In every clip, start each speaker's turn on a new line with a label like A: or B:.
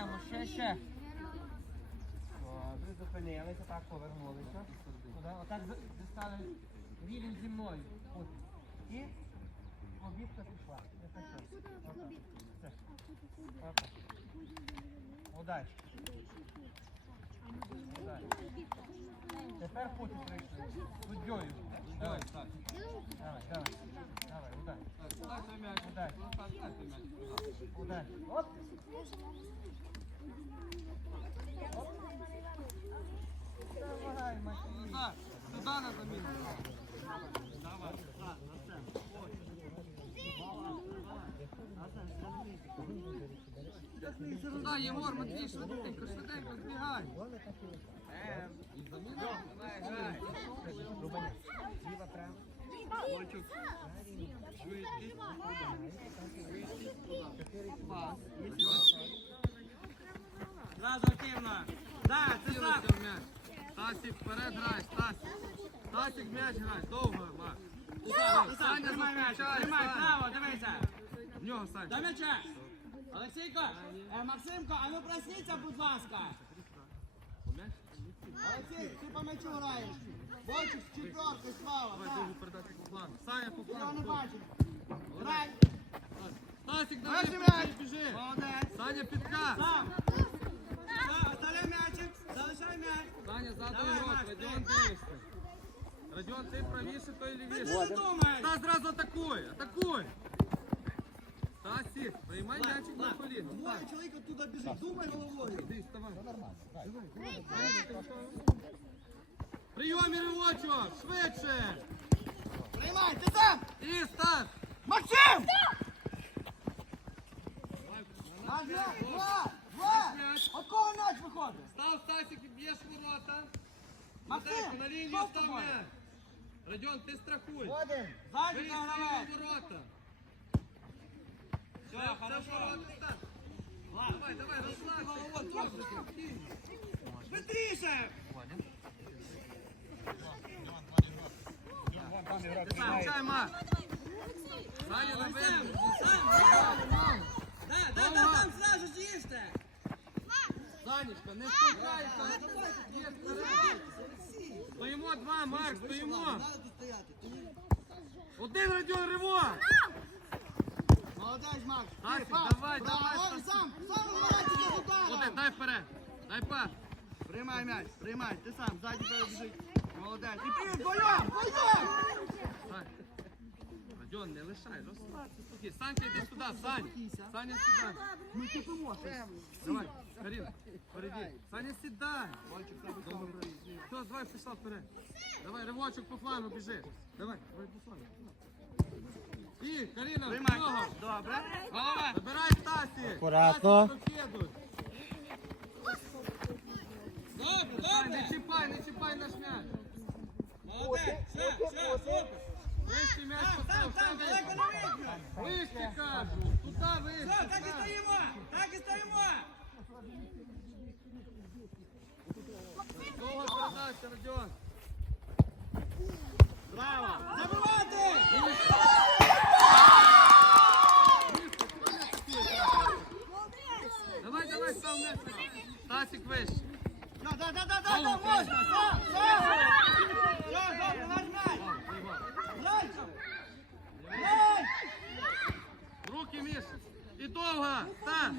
A: Артему, ще, ще. Добре, зупинилися, так, повернулися. Туди, отак за- стали рівень зі мною. От. І обідка пішла. Отак. Удачі. Тепер потім прийшли. Суддєю. Давай,
B: Так,
A: давай, давай. Давай, удачі.
B: так, м'яч.
A: Удачі.
B: Ну, так, дай той м'яч.
A: Удачі. Оп. Давай, Матвій.
B: Так, на заміну. Давай, так, Сюди, Єгор, Матвій, швиденько, швиденько, збігай. І заміна. Давай, давай.
A: Ліва, прямо. Зразу активно. Да, це так.
B: Стасік, вперед грай, Стасік. Стасік м'яч грай, довго. Саня,
A: Тримай м'яч, тримай, право, дивися.
B: В нього, Саня.
A: До м'яча. Олексійко, е, Максимко, а ну просніться, будь ласка. Олексій, ти по м'ячу граєш. Бочик з четвертки справа,
B: Давай
A: так.
B: довго передати по плану. Саня по
A: Я
B: плану.
A: не
B: довго.
A: бачу. Грай.
B: Стасік, давай,
A: Перший
B: біжи,
A: м'яч.
B: біжи.
A: Молодець.
B: Саня, підказ.
A: Сам. Сам, Оставляй м'ячик, залишай м'яч.
B: Саня, задуй
A: Давай,
B: рот,
A: Макс,
B: Радіон
A: ти.
B: дивишся. Радіон, ти правіше, той
A: Ти
B: лівіше.
A: не думаєш.
B: Стас, зразу атакуй, атакуй. Стасік, приймай м'ячик на коліно.
A: Двоє чоловік оттуда біжить, думай головою.
B: Іди, вставай. Прийом і ривочок, швидше.
A: Приймай, ти сам.
B: І старт.
A: Максим! Два, два, два.
B: М'яч.
A: От кого м'яч виходить?
B: Став Стасік і б'єш ворота.
A: Максим,
B: Вітайко, на лінію
A: що з
B: став
A: тобою?
B: м'яч. Радіон, ти страхуй.
A: Один. Ззаді
B: Вийди
A: награвай.
B: в ворота.
A: Все,
B: Це
A: хорошо.
B: ворота, Стас. Давай, давай, розслабся. Трохи Санечка, не спускайся. Стоїмо два, Марк, стоїмо. Один радіон риво.
A: Молодець, Макс.
B: Стасик, давай, давай,
A: Сам, сам, сам вибирайся з ударом.
B: Один, дай вперед. Дай пас.
A: Приймай м'яч, приймай, ти сам, ззаді тебе біжить. Молодець. І вдвоєм!
B: Сань. Радіон, не лишай, розслабся, спокій. Санька, йди сюди, Сань. Саня, сюди.
A: Ну ти поможеш.
B: Давай, Каріна, впереді. Саня, сідай. Все, давай, пішла вперед. Давай, ривочок по флангу біжи. Давай, давай по флангу. І, Каріна,
A: Приймай.
B: ногу.
A: Добре. Голова.
B: Забирай Стасі.
C: Акуратно.
B: Стасі, прокидуй.
A: Добре,
B: Сань, не чіпай, не чіпай наш м'яч.
A: Молодець. Все, все, супер.
B: Вищий м'яч
A: Там,
B: постав,
A: там, там,
B: все
A: далеко
B: вище.
A: не видно.
B: Вище, кажу. Туди вище.
A: Все, так і
B: Стас.
A: стоїмо, так
B: Родіон.
A: Браво. Забивати!
B: Давай, давай, став м'яч. Стасик вище.
A: Да, да, да, да, да, да, можна. Все. Все, добре, наш м'яч. Дальше. Грай.
B: Руки, Міша. І довго. Стас.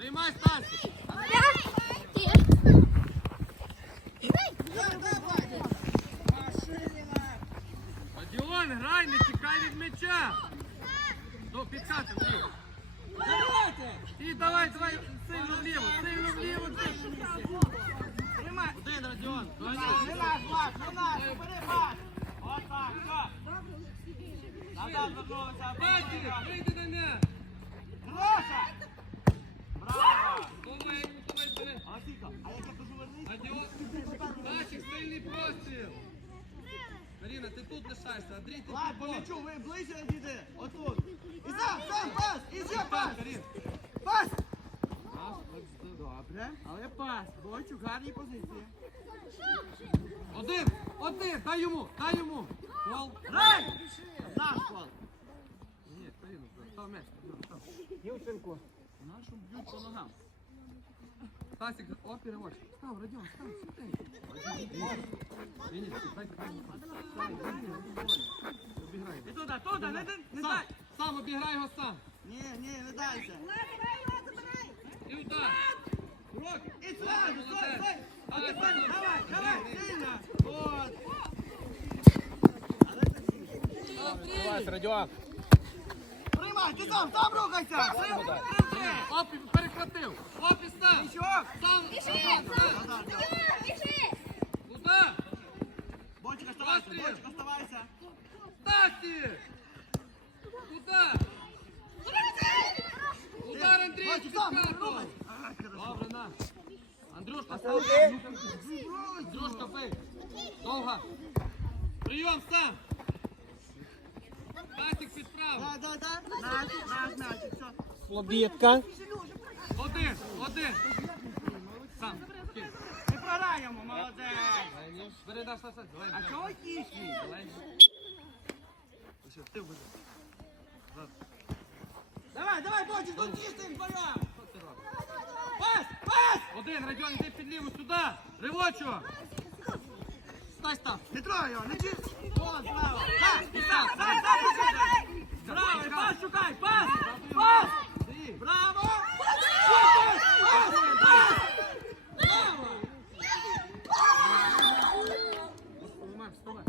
B: Приймай, Стасик.
A: Да, давай. Машина.
B: Родіон, грай, не тікай від м'яча. До підкати вліво.
A: Забивайте.
B: І давай, давай, сильно вліво, сильно вліво.
A: Тримай.
B: Один, Родіон.
A: Не наш, не наш, Макс, не наш. Бери пас. От так, все. Назад вернулися.
B: Стасик, Стасик, сильний простріл. Каріна, ти тут лишайся, Андрій, ти тут.
A: по м'ячу, ви ближче йдіть. Отут. І сам, сам, пас. І ще пас.
B: Карін.
A: Пас. Добре, але пас. Бойчук, гарні позиції.
B: Один, один, дай йому, дай йому. Пол.
A: Грай! Наш пол.
B: Ні, Каріна, став м'яч.
A: Дівчинку. Нашу б'ють по ногам.
B: Стасик, опір, ось. Став, Радіон, став, сюди. Обіграй.
A: І туди, туди, не, не, не
B: Сам,
A: дай.
B: сам обіграй його сам.
A: Ні, ні, не дайся.
B: І удар.
A: І сразу, стой, стой. А тепер,
B: давай,
A: давай, сильно. От.
D: Давай, Радіон.
A: Приймай, ти сам, сам рухайся.
B: Опі, перехватив. Опі, став.
A: Нічого.
B: Сам, сам, сам. Удар.
A: Бочик, оставайся, бочик, оставайся.
B: Стасик. Удар. Удар, Андрій,
A: Бочик, сам, рухайся.
B: Добре, на. Андрюшка, став. Андрюшка, бий. Довга. Прийом, сам.
A: Да, да, да. Наш, наш, наш, все.
D: Слобідка.
B: Один, один. Сам. Кінь.
A: Не програємо, молодець.
B: Передаш на сайт.
A: А чого кішки?
B: Давай.
A: Ти будеш? Давай, давай, бочик, тут
B: ти робиш?
A: Пас, пас.
B: Один, Радіон, йди під ліву сюди. Ривочу. Стай, став.
A: Не трогай його, не чи... От, браво. Так, так, так, так! Браво, пас шукай, пас, пас. Браво. Шукай, пас, пас. Браво.
B: Макс, вставай.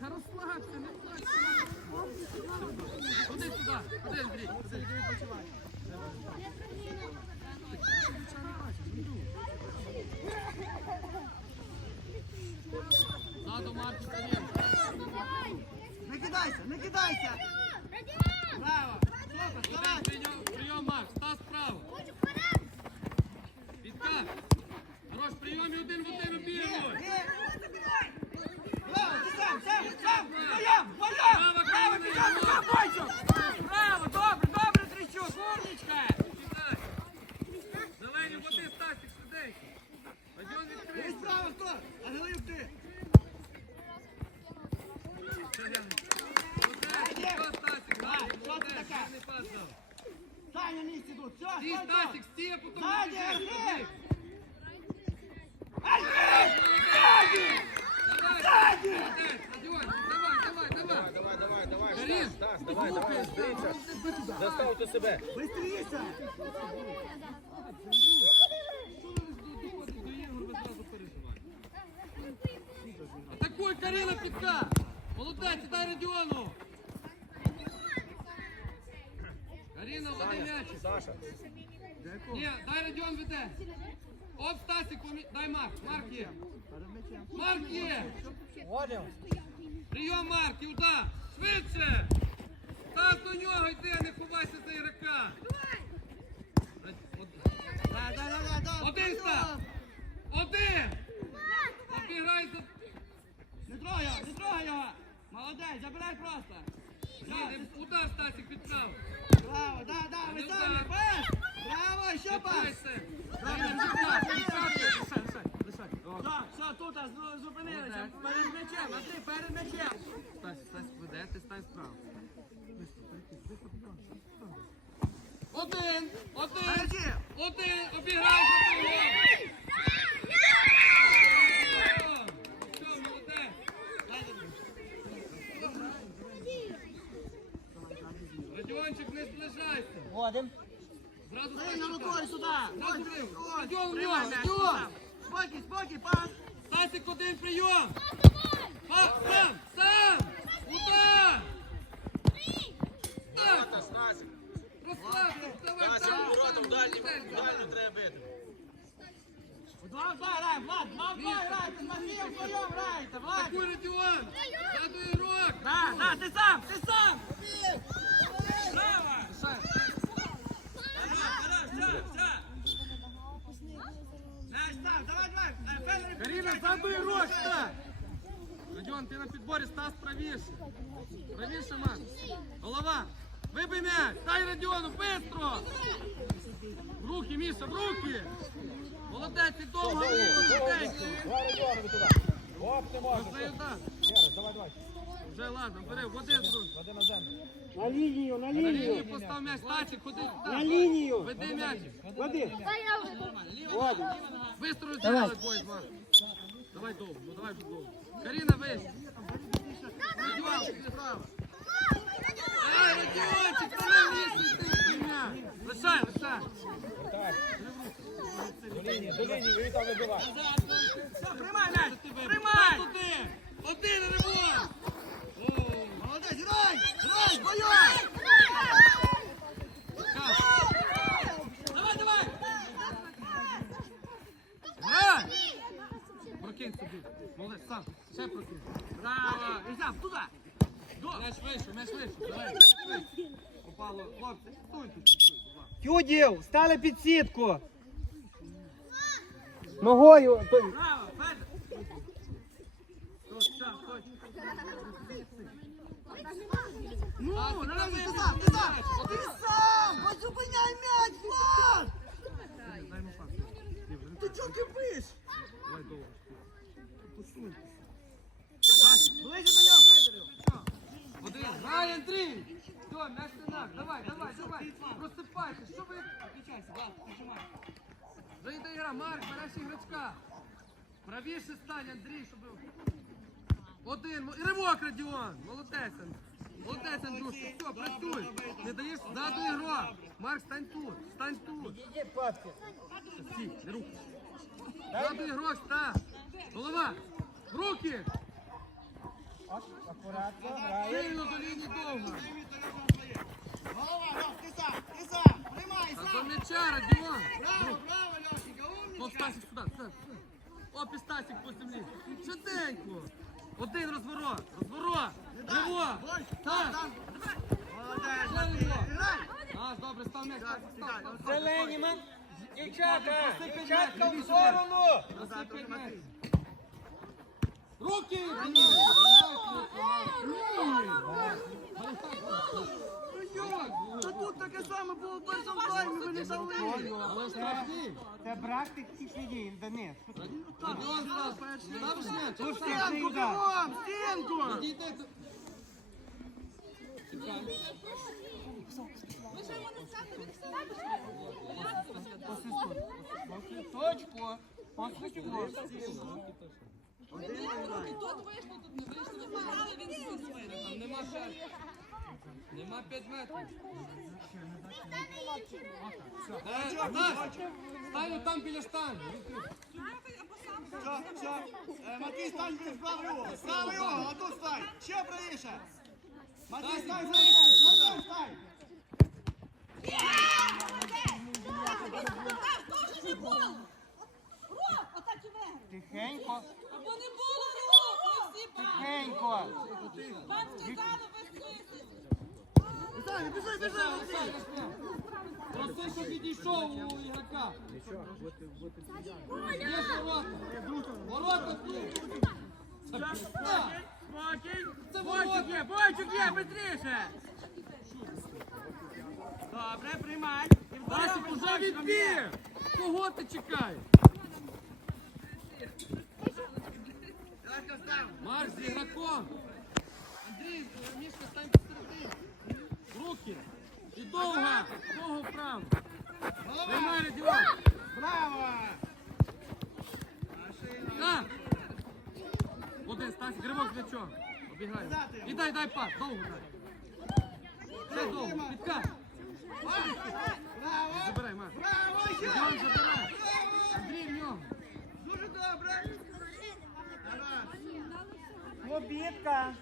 B: Та розслабся, не плач. Ходи сюди, ходи, Андрій. Ходи. Ззаду Марчик Олєнко.
A: Не кидайся, не кидайся. Браво. Супер,
B: Один,
A: давай.
B: прийом, прийом, Макс, Стас справа. Підкат. Хорош, прийом і один в один
A: Є,
B: обігаємо.
A: є. Браво, ти сам, сам, сам. Вдвоєм, вдвоєм.
B: Браво,
A: Браво, ти сам,
B: Калина,
A: сам, бойчик. Браво, добре, добре, Тричук, умничка.
B: Кидай. Зелені води, Стасик, швиденько. Радіон
A: Дивись
B: відкрий.
A: справа хто? А Галиюк ти.
B: Молодець, що, Стасик,
A: Давай,
B: молодець,
A: що ти така?
B: гарний пас дав.
A: Стань на місці тут. Все,
B: Стій,
A: стой,
B: Стасик,
A: стой.
B: стій, а потім
A: Ззаді,
B: біжи,
A: Архип.
B: туди.
A: Архип! Ззаді!
B: Давай,
A: Ззаді!
B: молодець, Радіон, давай, давай, давай.
D: Давай, давай, давай.
B: Карін,
D: Стас, давай, давай, зберіться.
B: Переживаєте. Атакуй, Каріна, підка! Молодець, дай Радіону! Каріна, води м'ячик.
D: Саша.
B: Ні, дай Радіон веде. Оп, Стасик, помі- дай Марк. Марк є. Марк є. Прийом Марк, і удар. Швидше. Стас до нього йди, не ховайся за ігрока. Один став. Один. Обіграй за...
A: Не трогай його, не трогай його! Молодець, забирай просто!
B: Ні, не- Удар, Стасик, підправ.
A: Браво, да, да, ви самі, пас! Браво, ще пас!
B: Лишай, лишай, лишай.
A: Так, все, тут зупинилися, перед м'ячем, а ти перед м'ячем!
B: Стась, Стась, веде, ти стань справа. Один, один, один, обіграй за того. Радіончик, не зближайся.
C: Вводим.
B: Зразу
A: на рукою сюди!
B: Зразу в нього.
A: Спокій, спокій, пас!
B: Стасик, один прийом. Па, сам, сам. Удар.
D: Стасик.
B: розслабся, вставай,
D: Стасик,
B: сам,
D: дальнім,
B: молодець.
D: дальнім треба бити.
A: Два, два, граємо, Влад, два в два граєте, з Матвієм вдвоєм граєте, Влад!
B: Атакуй, ігрок.
A: Да, да, ти сам, ти сам! Браво!
B: Лишай.
A: Хорош, все, все! Наш став, давай, давай! Е, Федор,
B: Каріна, ззаду ігрок, став. Радіон, ти на підборі, Стас правіше. Правіше, Макс. Голова. Вибий м'яч. Дай Радіону, бистро. В руки, Міша, в руки. Молодець, ти довго молодець.
D: Оп, ти можеш. Давай, давай.
B: Вже ладно. бери, води з рук.
C: На лінію, на
B: На лінію постав м'яч, Стасик, ходи
C: На
B: сюди.
C: лінію.
B: Веди м'яч.
C: Води. Води.
B: Быстро розділяли бой, Марк. Давай довго, ну давай довго. Каріна, вийшли. Родіон, ти право. Ей, Родіончик, ти на місці, ти хуйня. Лишай, лишай.
D: До лінії, до лінії, ви там вибивай.
A: М'яч!
B: Приймай!
A: Приймай!
B: Туди! Один ремонт!
A: Молодець! Давай, давай!
B: Грай! Молодець, сам.
A: Браво!
B: Попало. Хлопці,
C: стали під сітку. Ногою.
A: Браво, Федор!
B: Стой, ще, стой.
A: Ну, наразі
B: ти
A: ти
B: сам, ти
A: ти
B: сам.
A: Ти сам! Позупиняй м'яч, Влад! Ти чого кипиш? Ближче до нього, Федорю!
B: Один. Грай, Андрій! Все, м'яч не наш. Давай, давай, давай. Просипайся. Що ви? Включайся, Влад, нажимай. Вже йде ігра. Марк, береш іграчка. Правіше стань, Андрій, щоб... Один. Ривок, Радіон. Молодець. Андрій. Молодець, Андрюшка. Все, працюй. Не даєш ззаду ігру. Марк, стань тут. Стань тут. Стій, не руки. Ззаду ігрок, стань. Голова. В руки.
C: Акуратно, грає.
B: Сильно до лінії довго.
A: Голова, Льох, ти сам, ти сам! Приймай,
B: А до
A: сам!
B: м'яча, Радіон.
A: Браво, браво, Льошенька,
B: От
A: умничка!
B: Стасик сюди, сюди. Оп, і по землі. Швиденько. Один розворот, розворот. Риво. Так.
A: Молодець,
B: Ще
A: Матвій!
B: риво.
A: Грай!
B: А, добре, став м'яч. став, став, став, став.
C: Зелені, ма- дівчата, дівчатка в сторону.
B: сюди. Просипай м'яч. Руки!
A: Та тут таке саме було в таймі, ви не дали!
B: Але.
C: Це брак технічних дій, Денис.
B: Радіон зразу. Ставиш м'яч.
C: Тут технічний удар.
A: бігом, стінку!
B: Підійди. Чекай.
C: Точку. Посвітку.
B: Там нема ще. Нема 5 метрів. Е, Стас, Стань там біля штанги.
A: Все, все. Е, Матвій, стань правої угол. З а тут стань. Ще правіше. Матвій, стань, стань, стань, стань.
C: Тихенько,
E: Або не було рук, всі
C: тихенько.
E: Вам сказали, ви слухайте.
A: Стань, біжи, біжи, Матвій.
B: Проси, щоб відійшов у ігрока. Є ворота. Ворота Це ворота.
A: є, бойчик є, быстріше. Добре, приймай.
B: Васик уже відбір. Кого ти чекаєш? Марк з ігроком. Андрій, Мішка, стань посередині. Руки. І довго. Довго вправо. Тримай, Радіон.
A: Браво!
B: На! Один, Стасик, гривок для чого? Обігай. І дай, дай пас, довго дай. Все довго, підкат.
A: Браво!
B: Забирай, Марк.
A: Браво! Ще!
B: Радіон, забирай.
A: Браво!
B: Андрій в нього.
A: Дуже добре. Гаразд.
C: Обідка.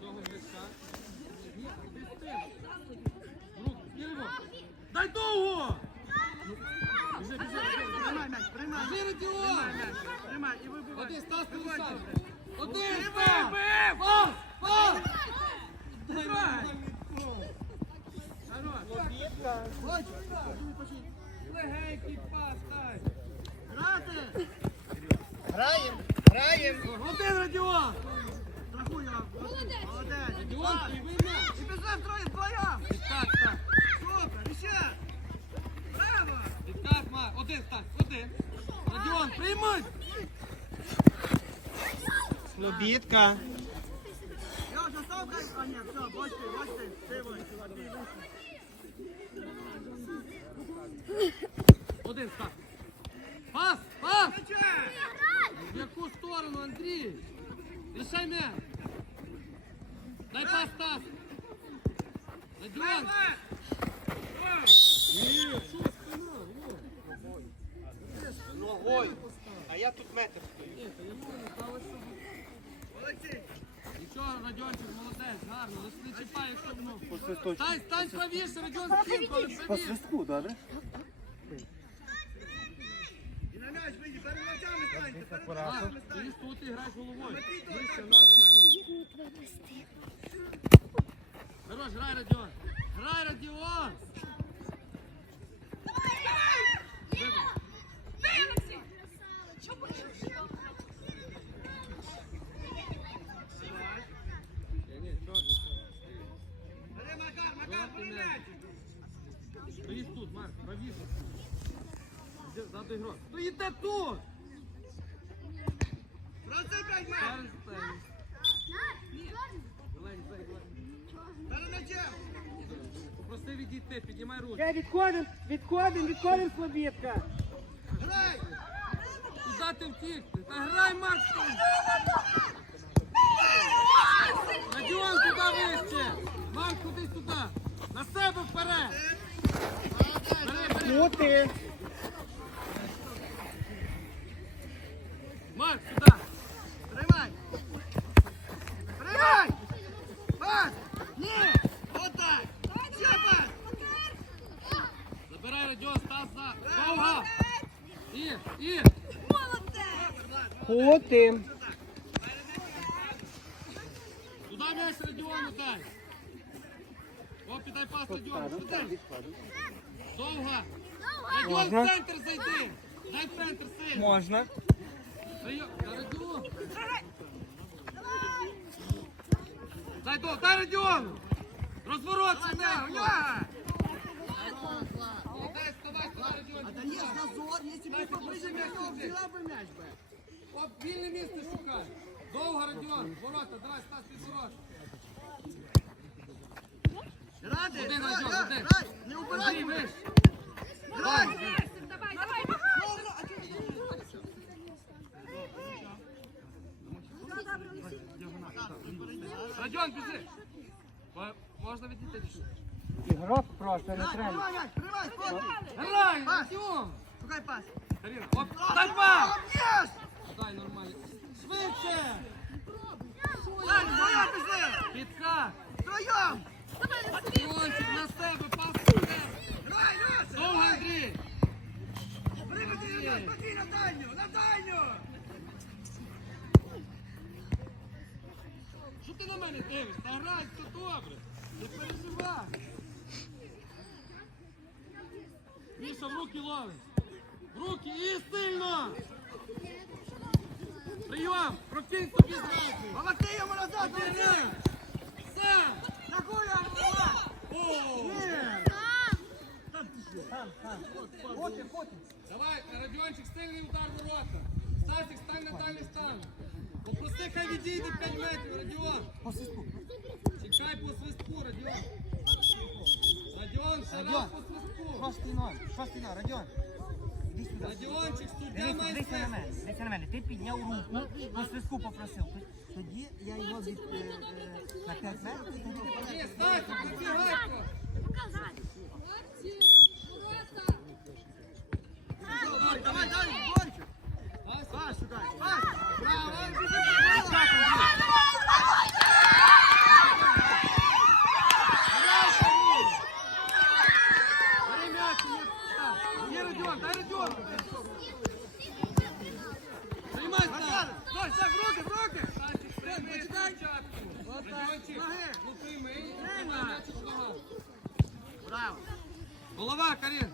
B: Довго з м'яча. Ні, ти з тим. Руки, і ривок. Дай довго! Біжи, біжи, біжи.
A: Приймай м'яч, приймай.
B: Біжи, Радіон!
A: Приймай м'яч, приймай і вибивай.
B: Один, Стас, ти
A: Вибивай.
B: лишав. Один,
A: Вибив!
B: Стас! Пас! Пас!
A: Давай.
B: Хорош. Легенький пас, дай.
A: Грати!
C: Граєм, граєм.
B: Один Радіон!
A: Страхуй його. Молодець.
B: Радіон, ти м'яч.
A: І біжи втроє вдвоєм.
B: Так, так.
A: Супер, іще. Браво!
B: Відкат, Марк. Один, так, один. Радіон, приймай!
C: Слобідка.
A: Штовхай. А, ні, все, бочки, бочки. Ти бочки, а ти вище.
B: Один став. Пас, пас! В яку сторону, Андрій? Рішай м'яч. Дай пас, Стас. Ні? Во.
C: Ногою. А я тут метр стою.
B: Нічого, Радіончик, молодець, гарно. Не чіпай, якщо ну. Стань, стань правіше, Радіон, стінку, але
C: По
B: правіше.
C: свистку, добре?
A: І на м'яч вийди, перед м'ячами станьте, перед
B: А,
A: м'ячами
B: ти
A: станьте.
B: тут і граєш головою. Вище, ножки тут. Хорош, грай, Радіон. Грай, Радіон. Ні, ні, чорт,
A: Бери, Макар, Макар, бери м'яч.
B: Стоїш тут, Марк, правіше. Ззаду ігрок. Стоїте тут! Стоїть. Зелень, зелень, зелень.
A: Перед м'ячем.
B: Попроси відійти, піднімай руки.
C: Ще відходимо, відходимо, відходимо, Слобідка.
A: Грай!
B: Куди ти втікти? Та грай, Макс! там! Радіон, туди вище! Макс, куди сюди! На себе вперед! Бери, бери!
C: Ну
B: сюди!
A: Тримай! Тримай! Пас! Ні! Отак! Ще пас!
B: Забирай Радіон, Стас за... Довга! І, і!
C: Хоти.
B: Туди м'яч Радіону дай! О, підай пас Радіону, сюди! Довга! Радіон,
C: Можна?
B: в центр зайди! Дай в центр сильно!
C: Можна.
B: Радіон! Дай до, дай Радіону! Розворот сюди! Дай, вставай, вставай, Радіон!
A: Та є зазор, якщо б м'яч, то взяла б м'яч би.
B: Оп, вільне місце шукай! Довго, Радіон! Ворота, давай, Стас, під ворота!
A: Ради,
B: Один,
A: грай,
B: Радіон,
A: грай,
B: один!
A: грай, не
B: Андрій,
A: убирай.
B: вище!
A: Грай!
E: Давай, давай,
B: Радіон, біжи! Мо- Можна відійти чуть?
C: Ігрок просто не
A: Грай,
C: треба.
A: тримай м'яч, тримай, спокій.
B: Грай,
A: Пас.
B: Радіон!
A: Шукай пас.
B: Каріна, оп, дай пас!
A: Єс!
B: Дай нормально. Швидше!
A: Далі, вдвоєм пішли!
B: Підкат!
A: Вдвоєм!
B: Радіончик на себе, пас на себе! Довго! Андрій!
A: Прибити на на дальню, на дальню!
B: Що ти на мене дивиш? Та грай, добре. Не переживай. Міша, в руки ловиш. В руки і сильно. Прийом. Прокинь собі зразу.
A: Помогти йому назад.
B: Сам.
A: Нахуя, голова!
B: О.
A: Поти, поти!
B: Давай, Радіончик, сильний удар ворота. Стасик, стань на дальній стан. Попроси, хай відійде 5 метрів, Радіон. Чекай по свистку, Радіон. Радіон, ще раз по свистку.
C: Шостий ноль, шостий ноль, Радіон. Іди сюди.
B: Радіончик, суддя має
C: дивися на мене, дивися на мене. Ти підняв руку, по свистку попросив. Тоді я його від е, е, на 5 метрів,
B: Ні, Стасик, вибігай просто.
A: Давай, давай, давай, гончик!
B: Пас.
A: Шукай, пас! Браво!
B: Бери м'яч, є Стас. Є Радіон, дай Радіон. Приймай, Стас.
A: Макар, стой, стой, в руки, в руки!
B: Стасик, прийми спочатку. Радіончик,
A: Ноги.
B: ну прийми.
A: Приймай.
B: М'яч у ногах.
A: Браво!
B: Голова, Карін.